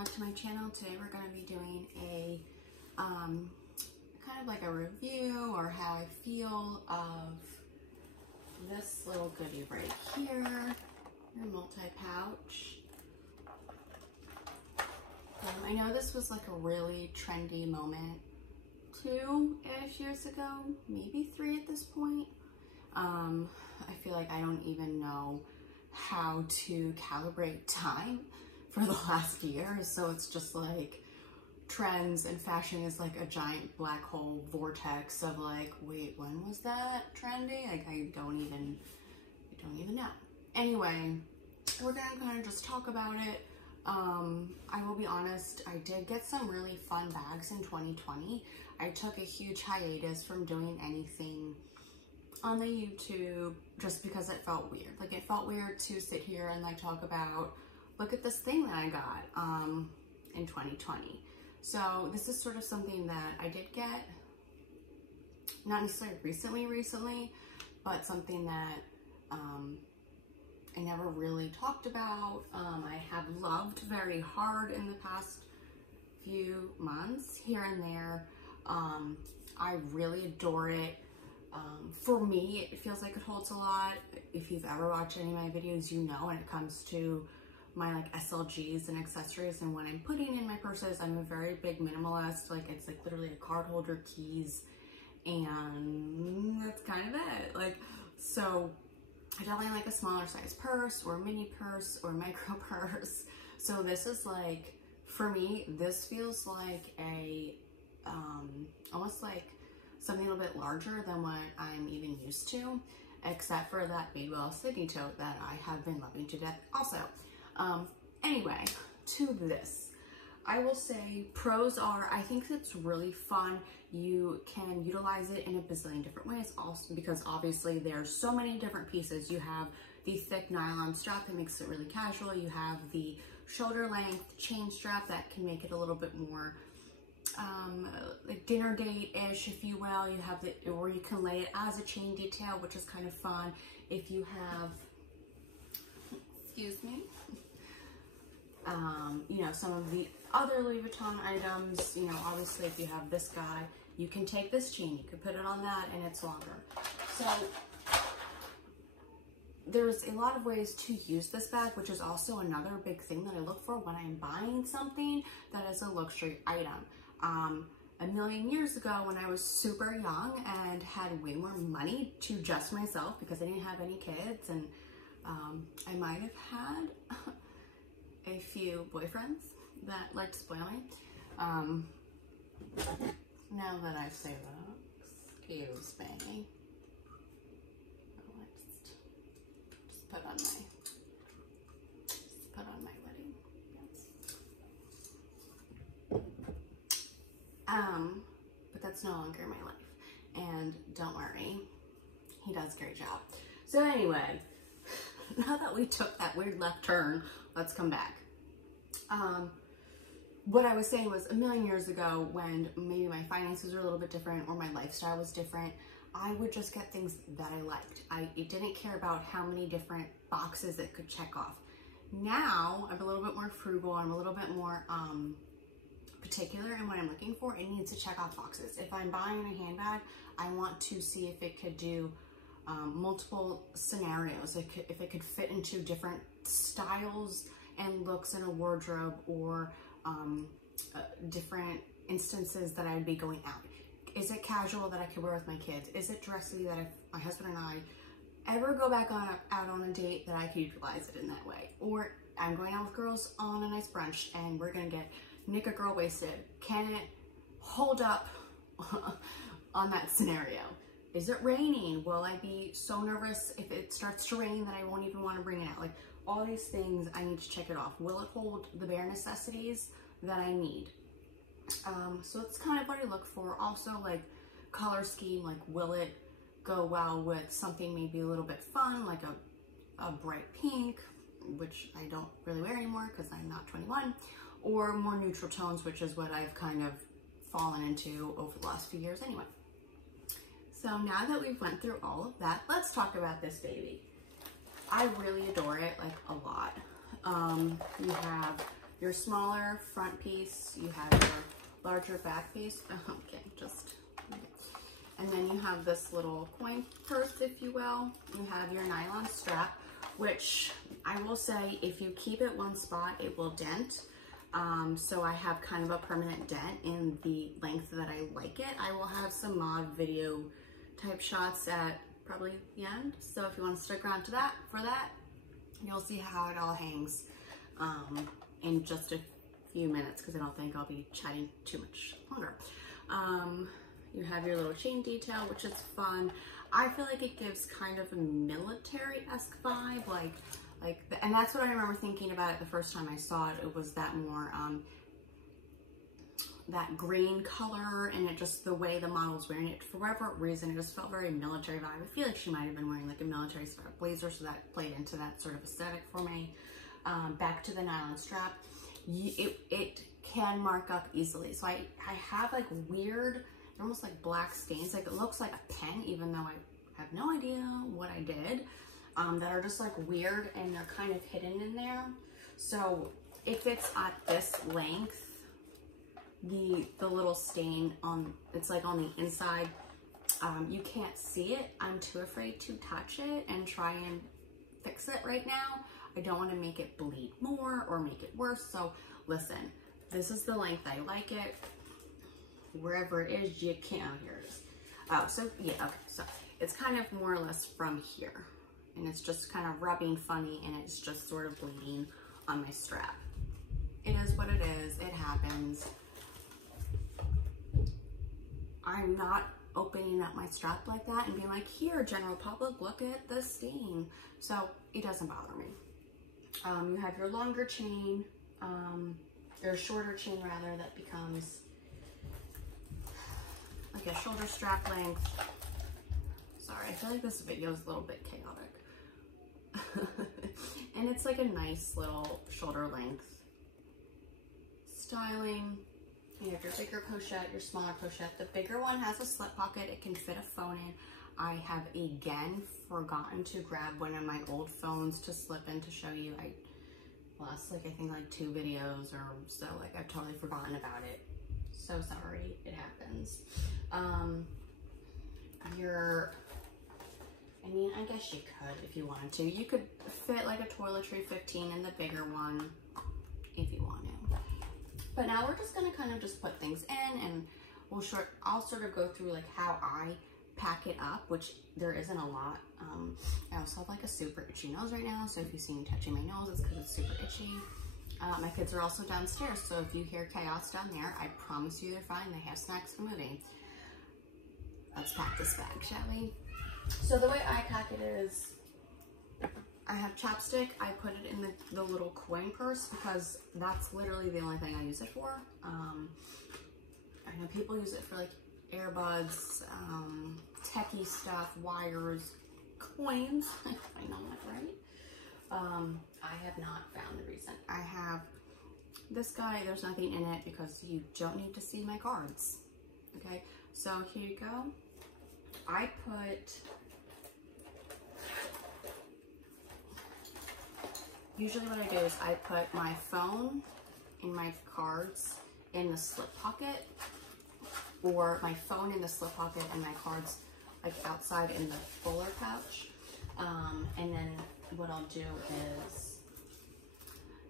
back to my channel. Today we're going to be doing a kind of like a review or how I feel of this little goodie right here, your multi-pouch. I know this was like a really trendy moment 2-ish years ago, maybe 3 at this point. I feel like I don't even know how to calibrate time for the last year, so it's just like trends and fashion is like a giant black hole vortex of like, wait, when was that trendy? Like I don't even know. Anyway, we're gonna kind of just talk about it. I will be honest, I did get some really fun bags in 2020. I took a huge hiatus from doing anything on the YouTube just because it felt weird. Like it felt weird to sit here and like talk about, look at this thing that I got in 2020. So this is sort of something that I did get, not necessarily recently, but something that I never really talked about. I have loved very hard in the past few months here and there. I really adore it. For me, it feels like it holds a lot. If you've ever watched any of my videos, you know when it comes to my like SLGs and accessories and what I'm putting in my purses, I'm a very big minimalist. Like it's like literally a card holder, keys, and that's kind of it. Like, so I definitely like a smaller size purse or mini purse or micro purse. So this is like, for me, this feels like a, almost like something a little bit larger than what I'm even used to, except for that Madewell Sydney tote that I have been loving to death also. Anyway, to this, I will say pros are, I think it's really fun. You can utilize it in a bazillion different ways also because obviously there's so many different pieces. You have the thick nylon strap that makes it really casual. You have the shoulder length chain strap that can make it a little bit more like dinner date-ish, if you will. You have the, or you can lay it as a chain detail, which is kind of fun. If you have, excuse me, you know, some of the other Louis Vuitton items, you know, obviously if you have this guy, you can take this chain, you can put it on that and it's longer. So there's a lot of ways to use this bag, which is also another big thing that I look for when I'm buying something that is a luxury item. A million years ago when I was super young and had way more money to just myself because I didn't have any kids, and I might have had a few boyfriends that liked to spoil me. Now that I say that, excuse me, just put on my wedding. But that's no longer my life, and don't worry, he does a great job. So anyway, now that we took that weird left turn, let's come back. What I was saying was a million years ago when maybe my finances were a little bit different or my lifestyle was different, I would just get things that I liked. I didn't care about how many different boxes it could check off. Now I'm a little bit more frugal. I'm a little bit more particular in what I'm looking for. It needs to check off boxes. If I'm buying a handbag, I want to see if it could do multiple scenarios, if it could fit into different styles and looks in a wardrobe, or different instances that I'd be going out. Is it casual that I could wear with my kids? Is it dressy that if my husband and I ever go back out on a date that I could utilize it in that way? Or I'm going out with girls on a nice brunch and we're gonna get naked girl wasted. Can it hold up on that scenario? Is it raining? Will I be so nervous if it starts to rain that I won't even want to bring it out? Like all these things, I need to check it off. Will it hold the bare necessities that I need? So it's kind of what I look for. Also like color scheme, like will it go well with something maybe a little bit fun, like a bright pink, which I don't really wear anymore because I'm not 21, or more neutral tones, which is what I've kind of fallen into over the last few years anyway. So now that we've went through all of that, let's talk about this baby. I really adore it, like a lot. You have your smaller front piece, you have your larger back piece. Okay, and then you have this little coin purse, if you will. You have your nylon strap, which I will say, if you keep it one spot, it will dent. So I have kind of a permanent dent in the length that I like it. I will have some mod video type shots at probably the end. So if you want to stick around for that, you'll see how it all hangs in just a few minutes, because I don't think I'll be chatting too much longer. You have your little chain detail, which is fun. I feel like it gives kind of a military-esque vibe, and that's what I remember thinking about it the first time I saw it. It was that more, that green color, and it just, the way the model's wearing it, for whatever reason, it just felt very military vibe. I feel like she might have been wearing like a military sort of blazer, so that played into that sort of aesthetic for me. Back to the nylon strap, it can mark up easily. So I have like weird, almost like black stains, like it looks like a pen, even though I have no idea what I did, that are just like weird, and they're kind of hidden in there. So if it's at this length, the little stain it's like on the inside, you can't see it. I'm too afraid to touch it and try and fix it right now. I don't want to make it bleed more or make it worse. So listen, this is the length I like it. Wherever it is, you can't. Oh, here it is. Oh, so yeah, okay. So it's kind of more or less from here, and it's just kind of rubbing funny, and it's just sort of bleeding on my strap. It is what it is. It happens. I'm not opening up my strap like that and being like, here, general public, look at the stain. So it doesn't bother me. You have your longer chain, or shorter chain rather, that becomes like a shoulder strap length. Sorry, I feel like this video is a little bit chaotic. And it's like a nice little shoulder length styling. You have your bigger pochette, your smaller pochette. The bigger one has a slip pocket. It can fit a phone in. I have again forgotten to grab one of my old phones to slip in to show you. I lost like, I think like 2 videos or so. Like, I've totally forgotten about it. So sorry, it happens. I mean, I guess you could if you wanted to. You could fit like a toiletry 15 in the bigger one if you want to. But now we're just gonna kind of just put things in, and I'll sort of go through like how I pack it up, which there isn't a lot. I also have like a super itchy nose right now, so if you see me touching my nose, it's because it's super itchy. My kids are also downstairs, so if you hear chaos down there, I promise you they're fine. They have snacks for moving. Let's pack this bag, shall we? So the way I pack it is, I have chapstick. I put it in the little coin purse because that's literally the only thing I use it for. I know people use it for like earbuds, techie stuff, wires, coins. I know that, right? I have not found the reason. I have this guy. There's nothing in it because you don't need to see my cards. Okay, so here you go. Usually what I do is I put my phone and my cards in the slip pocket, or my phone in the slip pocket and my cards like outside in the fuller pouch. And then what I'll do is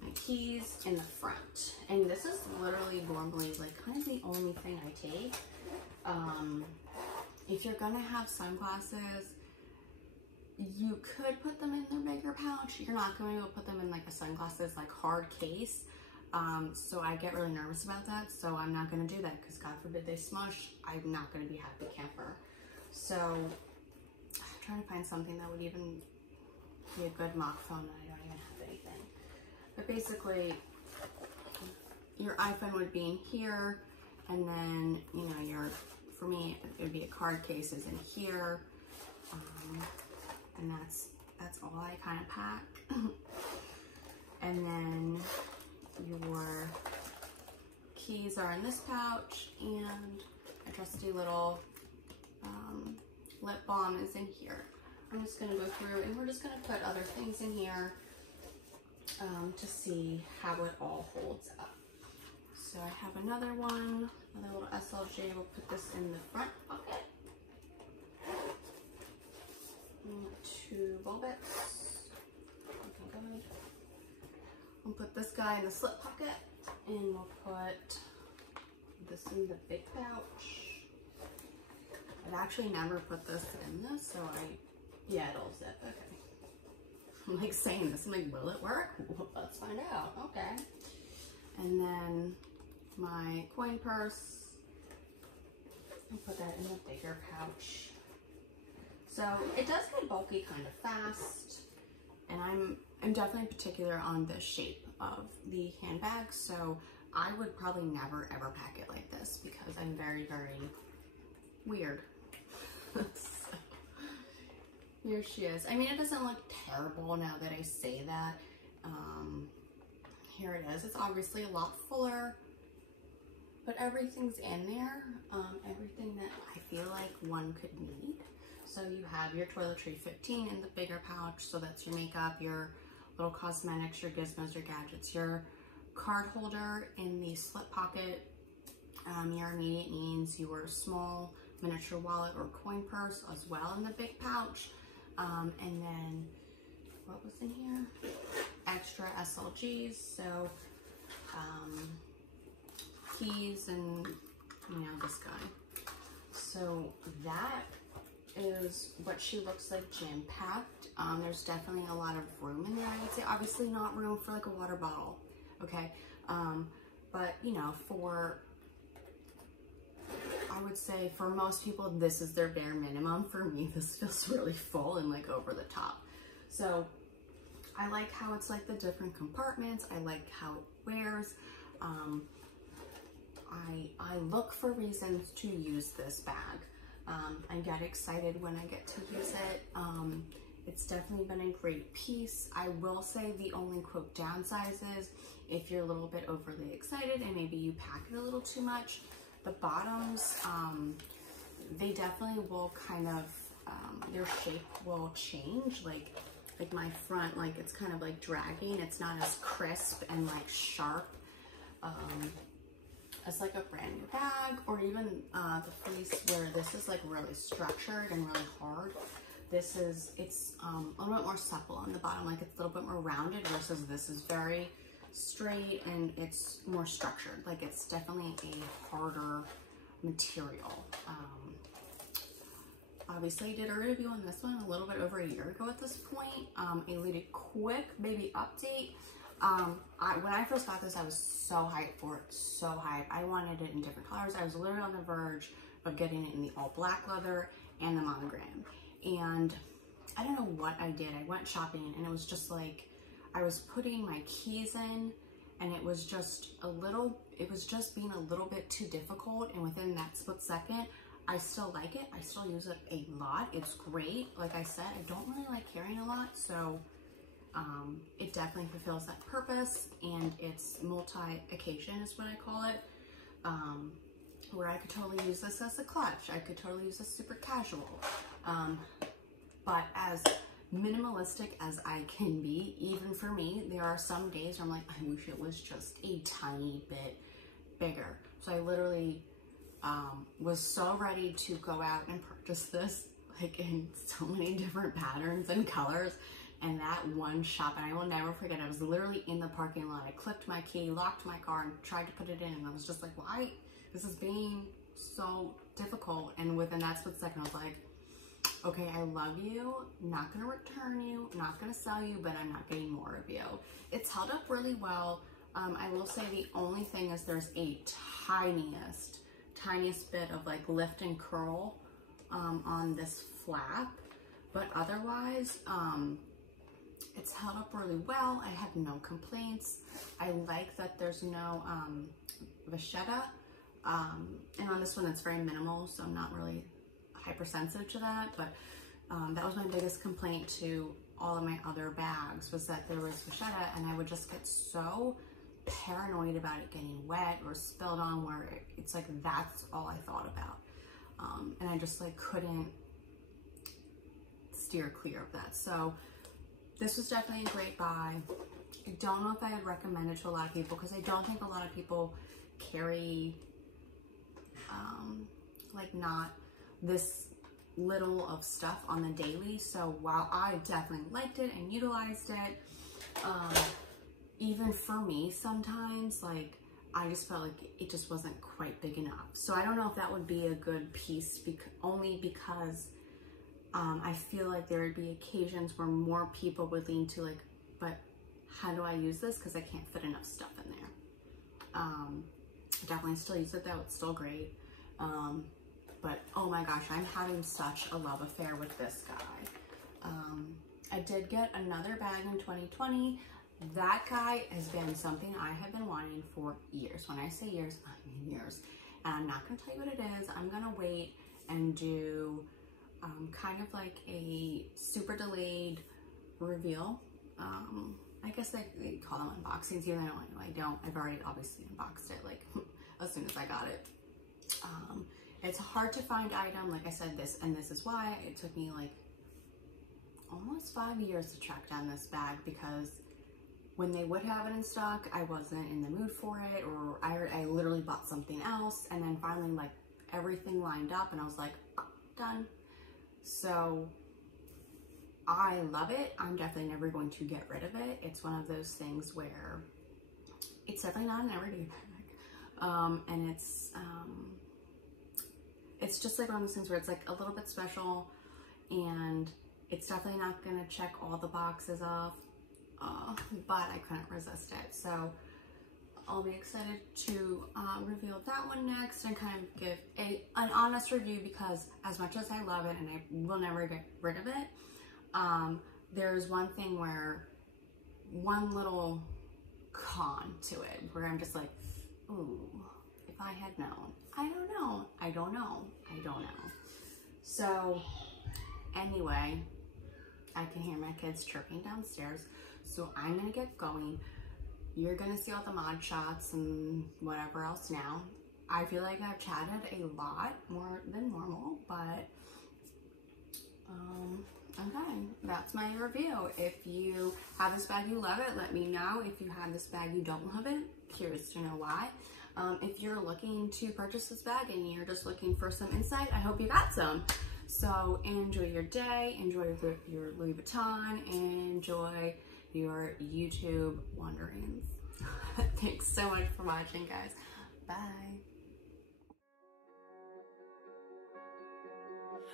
my keys in the front. And this is literally normally like kind of the only thing I take. If you're gonna have sunglasses, you could put them in their bigger pouch. You're not going to put them in like a sunglasses like hard case. So I get really nervous about that. So I'm not gonna do that because God forbid they smush. I'm not gonna be a happy camper. So I'm trying to find something that would even be a good mock phone, and I don't even have anything. But basically, your iPhone would be in here, and then, you know, for me, it would be a card case is in here. And that's all I kind of pack. And then your keys are in this pouch, and a trusty little lip balm is in here. I'm just gonna go through, and we're just gonna put other things in here. to see how it all holds up. So I have another one, another little SLG. We'll put this in the front pocket. Two ball bits. Okay, good. We'll put this guy in the slip pocket, and we'll put this in the big pouch. I've actually never put this in this, so yeah, it'll zip. Okay. I'm like saying this, I'm like, will it work? Let's find out. Okay. And then my coin purse, I'll put that in the bigger pouch. So it does get bulky kind of fast, and I'm definitely particular on the shape of the handbag, so I would probably never ever pack it like this because I'm very, very weird. So, here she is. I mean, it doesn't look terrible now that I say that. Here it is. It's obviously a lot fuller, but everything's in there. Everything that I feel like one could need. So you have your toiletry 15 in the bigger pouch, so that's your makeup, your little cosmetics, your gizmos, your gadgets, your card holder in the slip pocket, your immediate needs, your small miniature wallet or coin purse as well in the big pouch, and then what was in here? Extra SLGs, so keys and this guy. So that is what she looks like jam-packed. There's definitely a lot of room in there, I would say. Obviously not room for like a water bottle, okay? But I would say for most people, this is their bare minimum. For me, this feels really full and like over the top. So I like how it's like the different compartments. I like how it wears. I look for reasons to use this bag. I get excited when I get to use it. It's definitely been a great piece. I will say the only quote downside is if you're a little bit overly excited and maybe you pack it a little too much, the bottoms, they definitely will kind of, their shape will change. Like my front, like it's kind of like dragging. It's not as crisp and like sharp as like a brand new bag, or even the fleece where this is like really structured and really hard. It's a little bit more supple on the bottom, like it's a little bit more rounded, versus this is very straight and it's more structured. Like it's definitely a harder material. Obviously I did a review on this one a little bit over a year ago at this point. A little quick baby update. When I first got this, I was so hyped for it, so hyped. I wanted it in different colors. I was literally on the verge of getting it in the all black leather and the monogram. And I don't know what I did. I went shopping and it was just like, I was putting my keys in and it was just being a little bit too difficult. And within that split second, I still like it. I still use it a lot. It's great. Like I said, I don't really like carrying a lot. So it definitely fulfills that purpose, and it's multi-occasion is what I call it, where I could totally use this as a clutch. I could totally use this super casual, but as minimalistic as I can be, even for me, there are some days where I'm like, I wish it was just a tiny bit bigger. So I literally was so ready to go out and purchase this, like in so many different patterns and colors. And that one shop, and I will never forget, I was literally in the parking lot. I clicked my key, locked my car, and tried to put it in. And I was just like, why? This is being so difficult. And within that split second, I was like, okay, I love you. Not going to return you. Not going to sell you, but I'm not getting more of you. It's held up really well. I will say the only thing is there's a tiniest bit of like lift and curl on this flap. But otherwise, it's held up really well. I have no complaints. I like that there's no vachetta. And on this one, it's very minimal, so I'm not really hypersensitive to that. But that was my biggest complaint to all of my other bags, was that there was vachetta, and I would just get so paranoid about it getting wet or spilled on, where it's like that's all I thought about. And I just like couldn't steer clear of that. So this was definitely a great buy. I don't know if I would recommend it to a lot of people because I don't think a lot of people carry like not this little of stuff on the daily. So while I definitely liked it and utilized it, even for me sometimes, like, I just felt like it just wasn't quite big enough. So I don't know if that would be a good piece, only because I feel like there would be occasions where more people would lean to like, but how do I use this? Because I can't fit enough stuff in there. Definitely still use it though, it's still great. But oh my gosh, I'm having such a love affair with this guy. I did get another bag in 2020. That guy has been something I have been wanting for years. When I say years, I mean years. And I'm not gonna tell you what it is. I'm gonna wait and do kind of like a super delayed reveal. I guess they call them unboxings, even though I don't. I've already obviously unboxed it like as soon as I got it. It's a hard to find item, like I said, and this is why it took me like almost 5 years to track down this bag, because when they would have it in stock, I wasn't in the mood for it, or I literally bought something else, and then finally like everything lined up and I was like, done. So I love it. I'm definitely never going to get rid of it. It's one of those things where it's definitely not an everyday bag. And it's just like one of those things where it's like a little bit special, and it's definitely not gonna check all the boxes off, but I couldn't resist it. So I'll be excited to reveal that one next and kind of give an honest review, because as much as I love it and I will never get rid of it, there's one thing where one little con to it where I'm just like, ooh, if I had known. I don't know. So anyway, I can hear my kids chirping downstairs, so I'm gonna get going. You're gonna see all the mod shots and whatever else now. I feel like I've chatted a lot more than normal, but okay, that's my review. If you have this bag, you love it, let me know. If you have this bag, you don't love it, curious to know why. If you're looking to purchase this bag and you're just looking for some insight, I hope you got some. So enjoy your day, enjoy your Louis Vuitton, enjoy your YouTube wanderings. Thanks so much for watching, guys. Bye.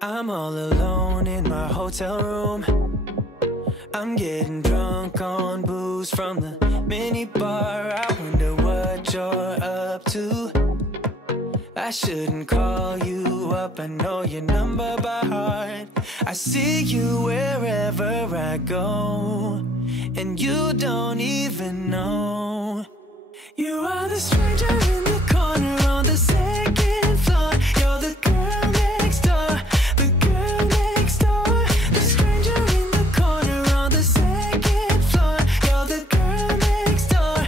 I'm all alone in my hotel room. I'm getting drunk on booze from the mini bar. I wonder what you're up to. I shouldn't call you up, I know your number by heart. I see you wherever I go, and you don't even know. You are the stranger in the corner on the second floor. You're the girl next door, the girl next door. The stranger in the corner on the second floor. You're the girl next door.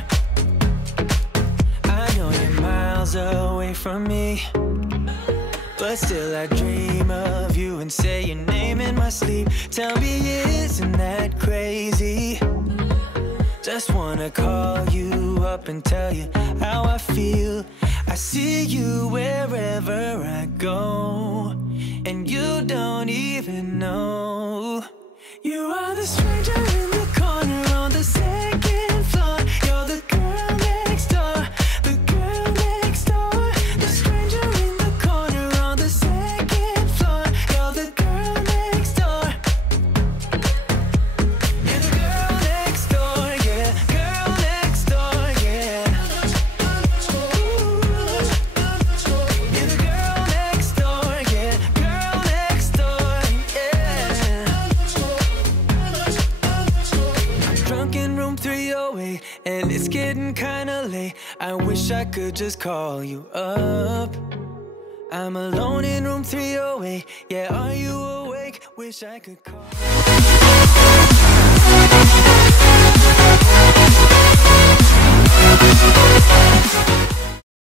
I know you're miles away from me, but still I dream of you and say your name in my sleep. Tell me, isn't that crazy? Just wanna call you up and tell you how I feel. I see you wherever I go, and you don't even know. You are the stranger in the corner on the second floor. You're the girl next door, the girl next door. The stranger in the corner on the second floor. You're the girl next door. You're the girl next door, yeah. Girl next door, yeah. You're the girl next door, yeah. Girl next door, yeah. I'm drunk in room 308, and it's getting kinda late. I wish I could just call you up. I'm alone in room 308. Yeah, are you awake? Wish I could call.